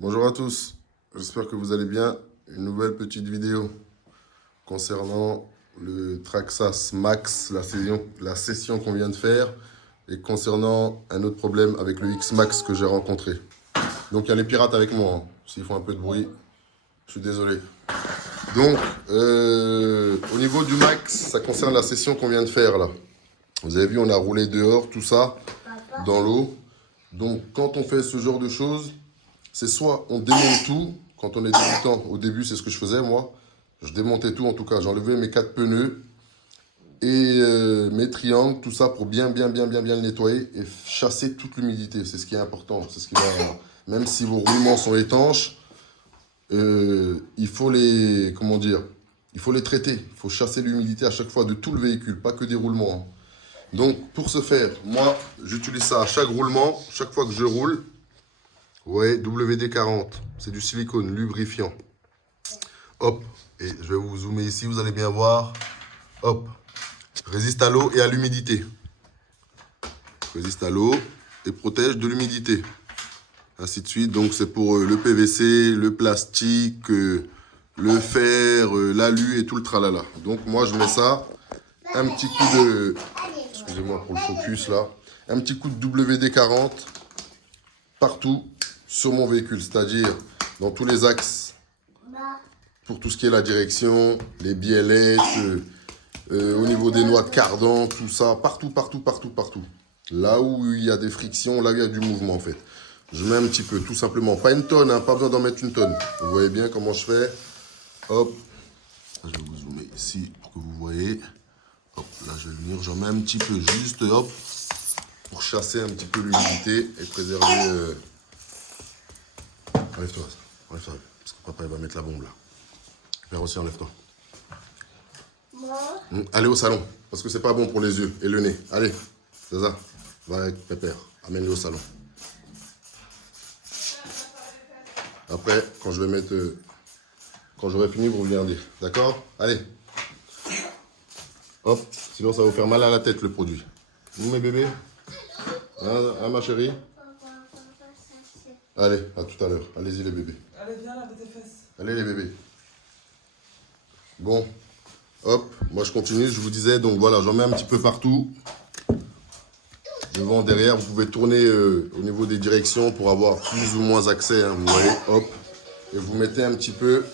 Bonjour à tous, j'espère que vous allez bien. Une nouvelle petite vidéo concernant le Traxxas Max, la session qu'on vient de faire, et concernant un autre problème avec le X-Max que j'ai rencontré. Donc il y a les pirates avec moi, hein. S'ils font un peu de bruit, je suis désolé. Donc, au niveau du Max, ça concerne la session qu'on vient de faire là. Vous avez vu, on a roulé dehors, tout ça, dans l'eau. Donc quand on fait ce genre de choses, c'est soit on démonte tout, quand on est débutant, au début c'est ce que je faisais moi, je démontais tout en tout cas, j'enlevais mes 4 pneus et mes triangles, tout ça pour bien le nettoyer et chasser toute l'humidité, c'est ce qui est important, c'est ce qui va, même si vos roulements sont étanches, il faut les, comment dire, il faut les traiter, il faut chasser l'humidité à chaque fois de tout le véhicule, pas que des roulements, hein. Donc pour ce faire, moi j'utilise ça à chaque roulement, chaque fois que je roule. Ouais, WD-40, c'est du silicone lubrifiant. Hop, et je vais vous zoomer ici, vous allez bien voir. Hop, résiste à l'eau et à l'humidité. Résiste à l'eau et protège de l'humidité. Ainsi de suite, donc c'est pour le PVC, le plastique, le fer, l'alu et tout le tralala. Donc moi je mets ça, un petit coup de... Excusez-moi pour le focus là. Un petit coup de WD-40 partout sur mon véhicule, c'est-à-dire dans tous les axes, pour tout ce qui est la direction, les biellettes, au niveau des noix de cardan, tout ça, partout. Là où il y a des frictions, là où il y a du mouvement en fait. Je mets un petit peu, tout simplement. Pas une tonne, hein, pas besoin d'en mettre une tonne. Vous voyez bien comment je fais. Hop, je vais vous zoomer ici pour que vous voyez. Hop, là je vais venir, j'en mets un petit peu juste, hop, pour chasser un petit peu l'humidité et préserver... Enlève-toi, parce que papa il va mettre la bombe là. Père aussi, enlève-toi. Allez au salon, parce que c'est pas bon pour les yeux et le nez. Allez, c'est ça. Va avec Pépère, amène-le au salon. Après, quand je vais mettre... quand j'aurai fini, vous reviendrez. D'accord? Allez. Hop, sinon ça va vous faire mal à la tête le produit. Vous mes bébés? Hein, ma chérie? Allez, à tout à l'heure. Allez-y les bébés. Allez, viens là, de tes fesses. Allez les bébés. Bon, hop, moi je continue, je vous disais, donc voilà, j'en mets un petit peu partout. Devant, derrière, vous pouvez tourner au niveau des directions pour avoir plus ou moins accès, hein, vous voyez, hop. Et vous mettez un petit peu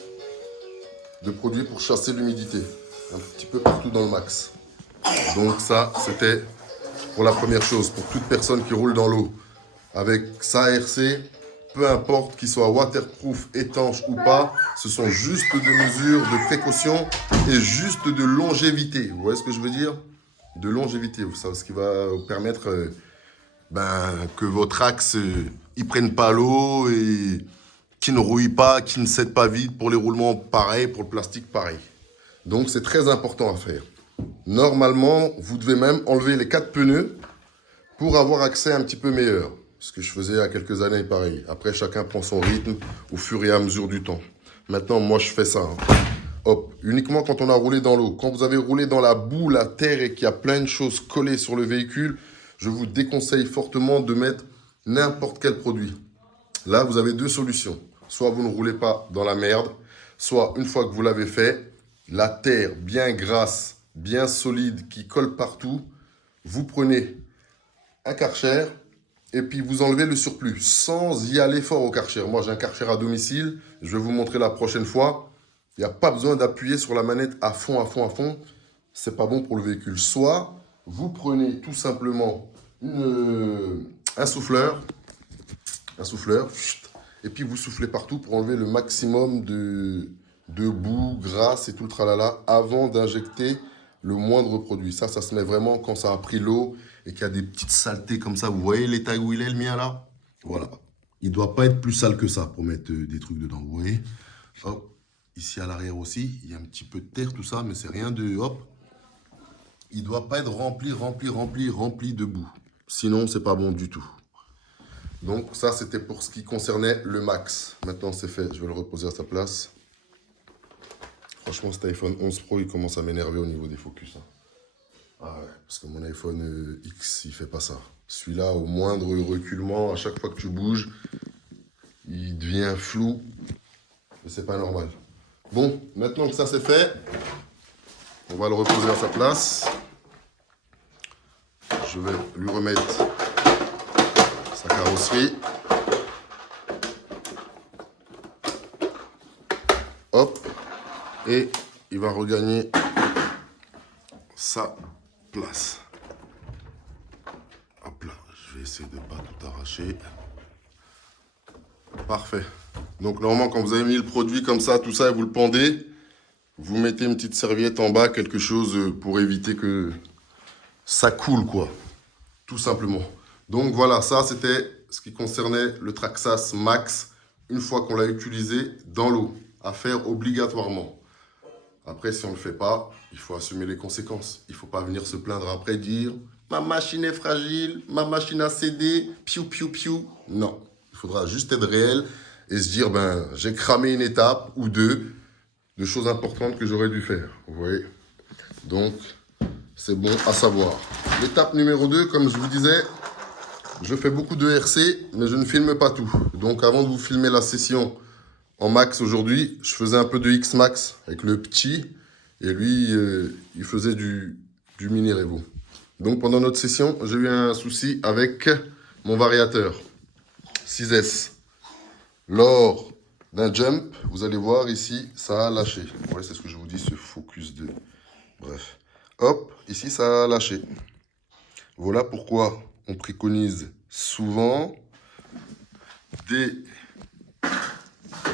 de produit pour chasser l'humidité. Un petit peu partout dans le max. Donc ça, c'était pour la première chose, pour toute personne qui roule dans l'eau. Avec sa RC, peu importe qu'il soit waterproof, étanche ou pas, ce sont juste des mesures de précaution et juste de longévité. Vous voyez ce que je veux dire? De longévité, ce qui va vous permettre que votre axe ne prenne pas l'eau et qu'il ne rouille pas, qu'il ne cède pas vite. Pour les roulements, pareil, pour le plastique, pareil. Donc c'est très important à faire. Normalement, vous devez même enlever les 4 pneus pour avoir accès un petit peu meilleur. Ce que je faisais il y a quelques années, pareil. Après, chacun prend son rythme au fur et à mesure du temps. Maintenant, moi, je fais ça, hein. Hop, uniquement quand on a roulé dans l'eau. Quand vous avez roulé dans la boue, la terre et qu'il y a plein de choses collées sur le véhicule, je vous déconseille fortement de mettre n'importe quel produit. Là, vous avez deux solutions. Soit vous ne roulez pas dans la merde, soit une fois que vous l'avez fait, la terre bien grasse, bien solide, qui colle partout, vous prenez un Karcher et puis vous enlevez le surplus sans y aller fort au Karcher. Moi, j'ai un Karcher à domicile, je vais vous montrer la prochaine fois. Il n'y a pas besoin d'appuyer sur la manette à fond. C'est pas bon pour le véhicule. Soit vous prenez tout simplement un souffleur, et puis vous soufflez partout pour enlever le maximum de boue, grasse et tout le tralala avant d'injecter le moindre produit. Ça se met vraiment quand ça a pris l'eau et qu'il y a des petites saletés comme ça. Vous voyez l'état où il est, le mien là? Voilà. Il ne doit pas être plus sale que ça pour mettre des trucs dedans. Vous voyez? Hop. Ici à l'arrière aussi, il y a un petit peu de terre, tout ça, mais c'est rien de... Hop. Il ne doit pas être rempli de boue. Sinon, c'est pas bon du tout. Donc ça, c'était pour ce qui concernait le max. Maintenant, c'est fait. Je vais le reposer à sa place. Franchement, cet iPhone 11 Pro, il commence à m'énerver au niveau des focus, hein. Ah ouais, parce que mon iPhone X, il fait pas ça. Celui-là, au moindre reculement, à chaque fois que tu bouges, il devient flou. Et c'est pas normal. Bon, maintenant que ça c'est fait, on va le reposer à sa place. Je vais lui remettre sa carrosserie. Hop. Et il va regagner sa place. Hop là, je vais essayer de ne pas tout arracher. Parfait. Donc normalement, quand vous avez mis le produit comme ça, tout ça, et vous le pendez, vous mettez une petite serviette en bas, quelque chose pour éviter que ça coule, quoi. Tout simplement. Donc voilà, ça c'était ce qui concernait le Traxxas Max, une fois qu'on l'a utilisé dans l'eau, à faire obligatoirement. Après, si on ne le fait pas, il faut assumer les conséquences. Il ne faut pas venir se plaindre après, dire « Ma machine est fragile, ma machine a cédé, piou, piou, piou ». Non, il faudra juste être réel et se dire « Ben, j'ai cramé une étape ou deux de choses importantes que j'aurais dû faire. » Vous voyez? Donc, c'est bon à savoir. L'étape numéro 2, comme je vous disais, je fais beaucoup de RC, mais je ne filme pas tout. Donc, avant de vous filmer la session en max aujourd'hui, je faisais un peu de X-Max avec le petit. Et lui, il faisait du mini Revo. Donc, pendant notre session, j'ai eu un souci avec mon variateur 6S. Lors d'un jump, vous allez voir ici, ça a lâché. Ouais, c'est ce que je vous dis, ce focus de... Bref. Hop, ici, ça a lâché. Voilà pourquoi on préconise souvent des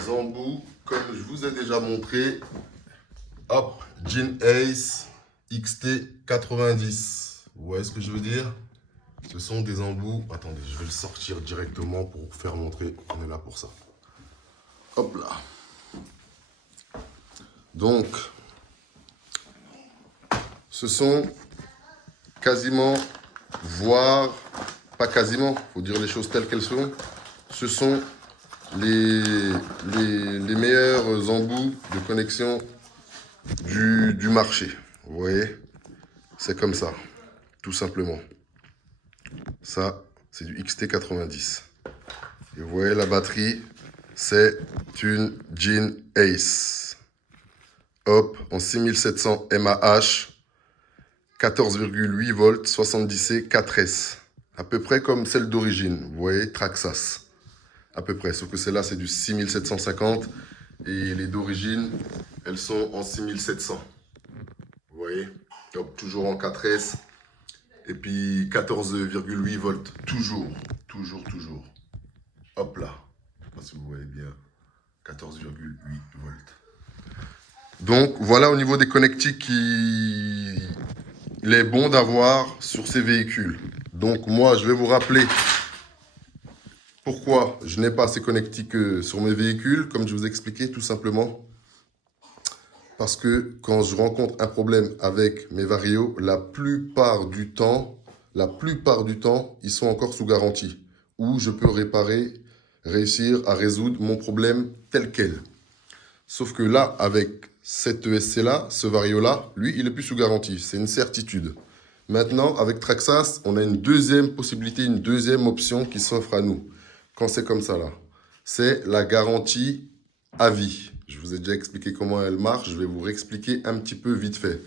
embouts, comme je vous ai déjà montré. Hop, Gene Ace XT90. Vous voyez ce que je veux dire? Ce sont des embouts. Attendez, je vais le sortir directement pour faire montrer qu'on est là pour ça. Hop là. Donc, ce sont quasiment, voire pas quasiment, il faut dire les choses telles qu'elles sont, ce sont les meilleurs embouts de connexion du marché. Vous voyez, c'est comme ça, tout simplement. Ça, c'est du XT90. Et vous voyez, la batterie, c'est une Gene Ace. Hop, en 6700 mAh, 14,8 volts, 70C 4S. À peu près comme celle d'origine. Vous voyez, Traxxas. À peu près, sauf que celle-là, c'est du 6750. Et les d'origine, elles sont en 6700. Vous voyez, hop, toujours en 4S. Et puis 14,8 volts. Toujours. Hop là. Je ne sais pas si vous voyez bien. 14,8 volts. Donc, voilà au niveau des connectiques qu'il est bon d'avoir sur ces véhicules. Donc, moi, je vais vous rappeler pourquoi je n'ai pas ces connectiques sur mes véhicules. Comme je vous ai expliqué, tout simplement. Parce que quand je rencontre un problème avec mes Vario, la plupart du temps, ils sont encore sous garantie. Ou je peux réussir à résoudre mon problème tel quel. Sauf que là, avec cet ESC-là, ce Vario-là, lui, il est plus sous garantie. C'est une certitude. Maintenant, avec Traxxas, on a une deuxième possibilité, une deuxième option qui s'offre à nous. Quand c'est comme ça, là. C'est la garantie à vie. Je vous ai déjà expliqué comment elle marche. Je vais vous réexpliquer un petit peu vite fait.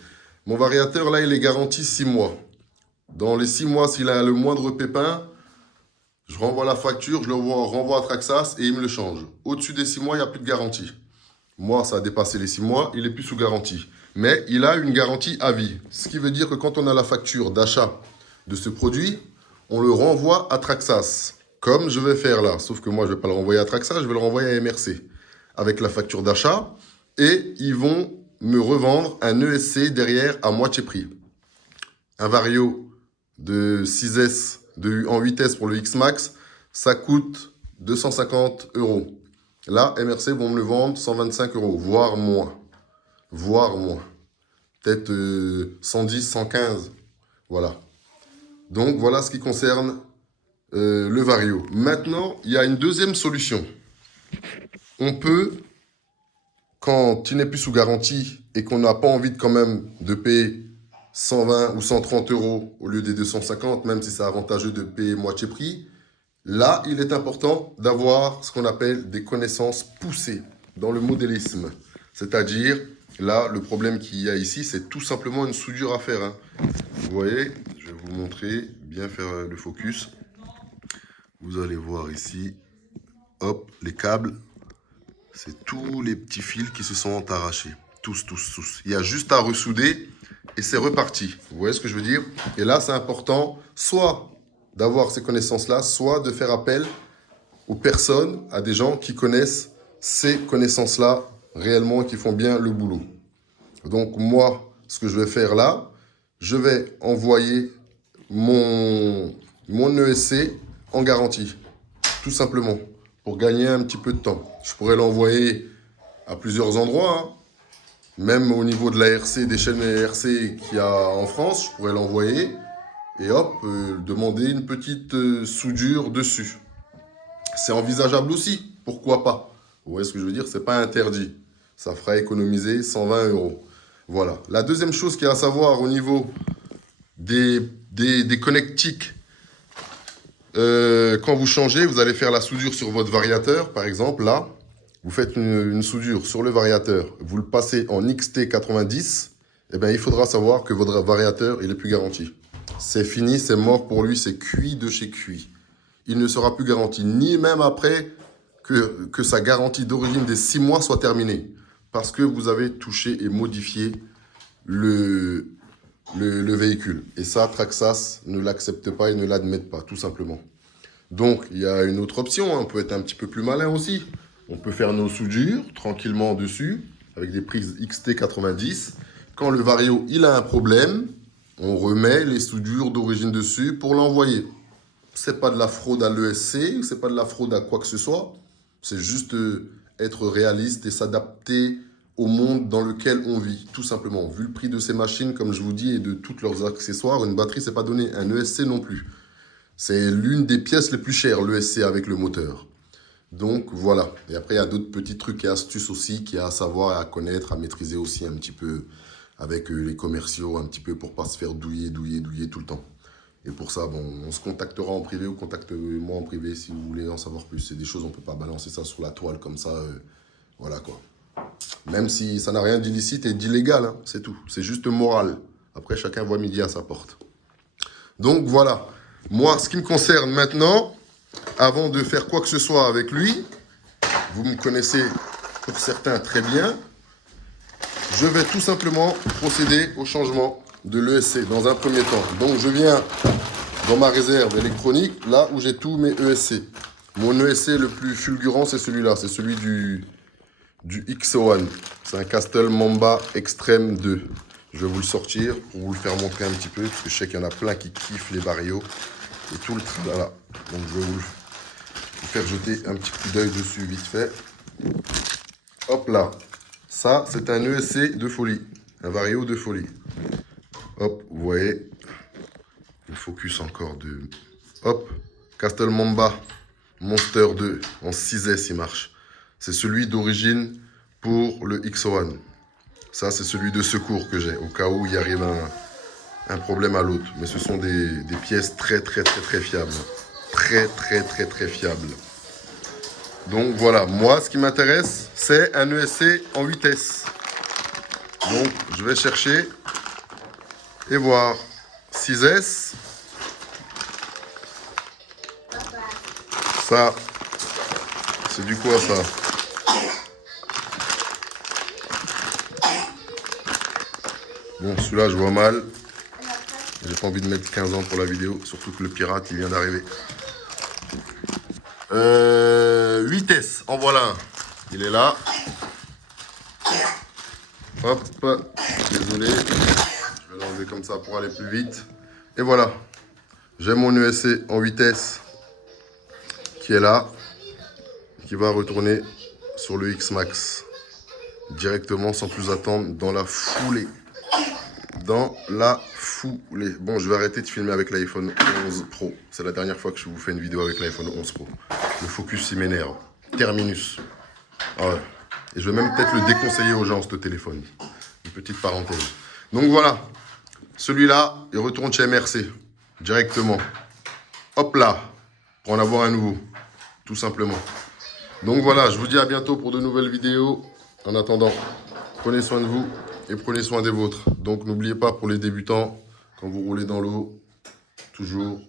Mon variateur, là, il est garanti 6 mois. Dans les 6 mois, s'il a le moindre pépin, je renvoie la facture, je le renvoie à Traxxas et il me le change. Au-dessus des 6 mois, il n'y a plus de garantie. Moi, ça a dépassé les 6 mois, il n'est plus sous garantie. Mais il a une garantie à vie. Ce qui veut dire que quand on a la facture d'achat de ce produit, on le renvoie à Traxxas. Comme je vais faire là. Sauf que moi, je ne vais pas le renvoyer à Traxxas, je vais le renvoyer à MRC. Avec la facture d'achat. Et ils vont me revendre un ESC derrière à moitié prix. Un Vario de 6S en 8S pour le X-Max, ça coûte 250 €. Là, MRC vont me le vendre 125 €, voire moins. Peut-être 110, 115. Voilà. Donc, voilà ce qui concerne le Vario. Maintenant, il y a une deuxième solution. On peut, quand il n'est plus sous garantie et qu'on n'a pas envie de, quand même de payer 120 ou 130 € au lieu des 250, même si c'est avantageux de payer moitié prix, Là, il est important d'avoir ce qu'on appelle des connaissances poussées dans le modélisme. C'est-à-dire, là, le problème qu'il y a ici, c'est tout simplement une soudure à faire. Hein. Vous voyez, je vais vous montrer, bien faire le focus. Vous allez voir ici, hop, les câbles. C'est tous les petits fils qui se sont arrachés. Tous. Il y a juste à ressouder et c'est reparti. Vous voyez ce que je veux dire? Et là, c'est important, soit d'avoir ces connaissances-là, soit de faire appel aux personnes, à des gens qui connaissent ces connaissances-là réellement et qui font bien le boulot. Donc moi, ce que je vais faire là, je vais envoyer mon ESC en garantie, tout simplement, pour gagner un petit peu de temps. Je pourrais l'envoyer à plusieurs endroits, hein. Même au niveau de la RC, des chaînes RC qu'il y a en France, je pourrais l'envoyer et hop, demander une petite soudure dessus. C'est envisageable aussi, pourquoi pas? Vous voyez ce que je veux dire? C'est pas interdit. Ça fera économiser 120 €. Voilà. La deuxième chose qu'il y a à savoir au niveau des connectiques, quand vous changez, vous allez faire la soudure sur votre variateur, par exemple, là. Vous faites une soudure sur le variateur, vous le passez en XT90, eh bien, il faudra savoir que votre variateur, il est plus garanti. C'est fini, c'est mort pour lui, c'est cuit de chez cuit. Il ne sera plus garanti, ni même après que sa garantie d'origine des 6 mois soit terminée. Parce que vous avez touché et modifié le véhicule. Et ça, Traxas ne l'accepte pas et ne l'admet pas, tout simplement. Donc, il y a une autre option, hein. On peut être un petit peu plus malin aussi. On peut faire nos soudures tranquillement dessus, avec des prises XT90. Quand le vario, il a un problème, on remet les soudures d'origine dessus pour l'envoyer. C'est pas de la fraude à l'ESC, c'est pas de la fraude à quoi que ce soit. C'est juste être réaliste et s'adapter au monde dans lequel on vit, tout simplement. Vu le prix de ces machines, comme je vous dis, et de tous leurs accessoires, une batterie, c'est pas donné. Un ESC non plus. C'est l'une des pièces les plus chères, l'ESC avec le moteur. Donc voilà. Et après, il y a d'autres petits trucs et astuces aussi qu'il y a à savoir, à connaître, à maîtriser aussi un petit peu avec les commerciaux, un petit peu pour pas se faire douiller tout le temps. Et pour ça, bon, on se contactera en privé ou contactez-moi en privé si vous voulez en savoir plus. C'est des choses, on ne peut pas balancer ça sur la toile comme ça. Voilà quoi. Même si ça n'a rien d'illicite et d'illégal, hein, c'est tout. C'est juste moral. Après, chacun voit midi à sa porte. Donc voilà. Moi, ce qui me concerne maintenant, avant de faire quoi que ce soit avec lui, vous me connaissez pour certains très bien, je vais tout simplement procéder au changement de l'ESC dans un premier temps. Donc je viens dans ma réserve électronique, là où j'ai tous mes ESC. Mon ESC le plus fulgurant, c'est celui-là, c'est celui du XO1. C'est un Castle Mamba Extreme 2. Je vais vous le sortir pour vous le faire montrer un petit peu, parce que je sais qu'il y en a plein qui kiffent les varios et tout le tralala. Donc je vais vous faire jeter un petit coup d'œil dessus vite fait. Hop là. Ça, c'est un ESC de folie. Un vario de folie. Hop, vous voyez. Le focus encore de... Hop. Castle Mamba Monster 2. En 6S, il marche. C'est celui d'origine pour le XO1. Ça, c'est celui de secours que j'ai, au cas où il arrive un problème à l'autre. Mais ce sont des pièces très fiables. Très fiables. Donc voilà, moi ce qui m'intéresse, c'est un ESC en 8S. Donc je vais chercher et voir 6S. Ça, c'est du quoi ça? Bon, celui-là je vois mal. J'ai pas envie de mettre 15 ans pour la vidéo, surtout que le pirate il vient d'arriver. 8S, en voilà un. Il est là. Hop, désolé. Je vais l'enlever comme ça pour aller plus vite. Et voilà. J'ai mon ESC en 8S qui est là. Qui va retourner sur le X-Max. Directement, sans plus attendre, dans la foulée. Dans la foulée. Bon, je vais arrêter de filmer avec l'iPhone 11 Pro. C'est la dernière fois que je vous fais une vidéo avec l'iPhone 11 Pro. Le focus, il m'énerve. Terminus. Ah ouais. Et je vais même peut-être le déconseiller aux gens, ce téléphone. Une petite parenthèse. Donc voilà. Celui-là, il retourne chez MRC. Directement. Hop là. pour en avoir un nouveau, tout simplement. Donc voilà, je vous dis à bientôt pour de nouvelles vidéos. En attendant, prenez soin de vous et prenez soin des vôtres. Donc n'oubliez pas pour les débutants, quand vous roulez dans l'eau, toujours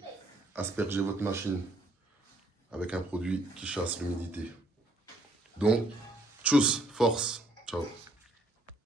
asperger votre machine avec un produit qui chasse l'humidité. Donc, tchuss, force, ciao.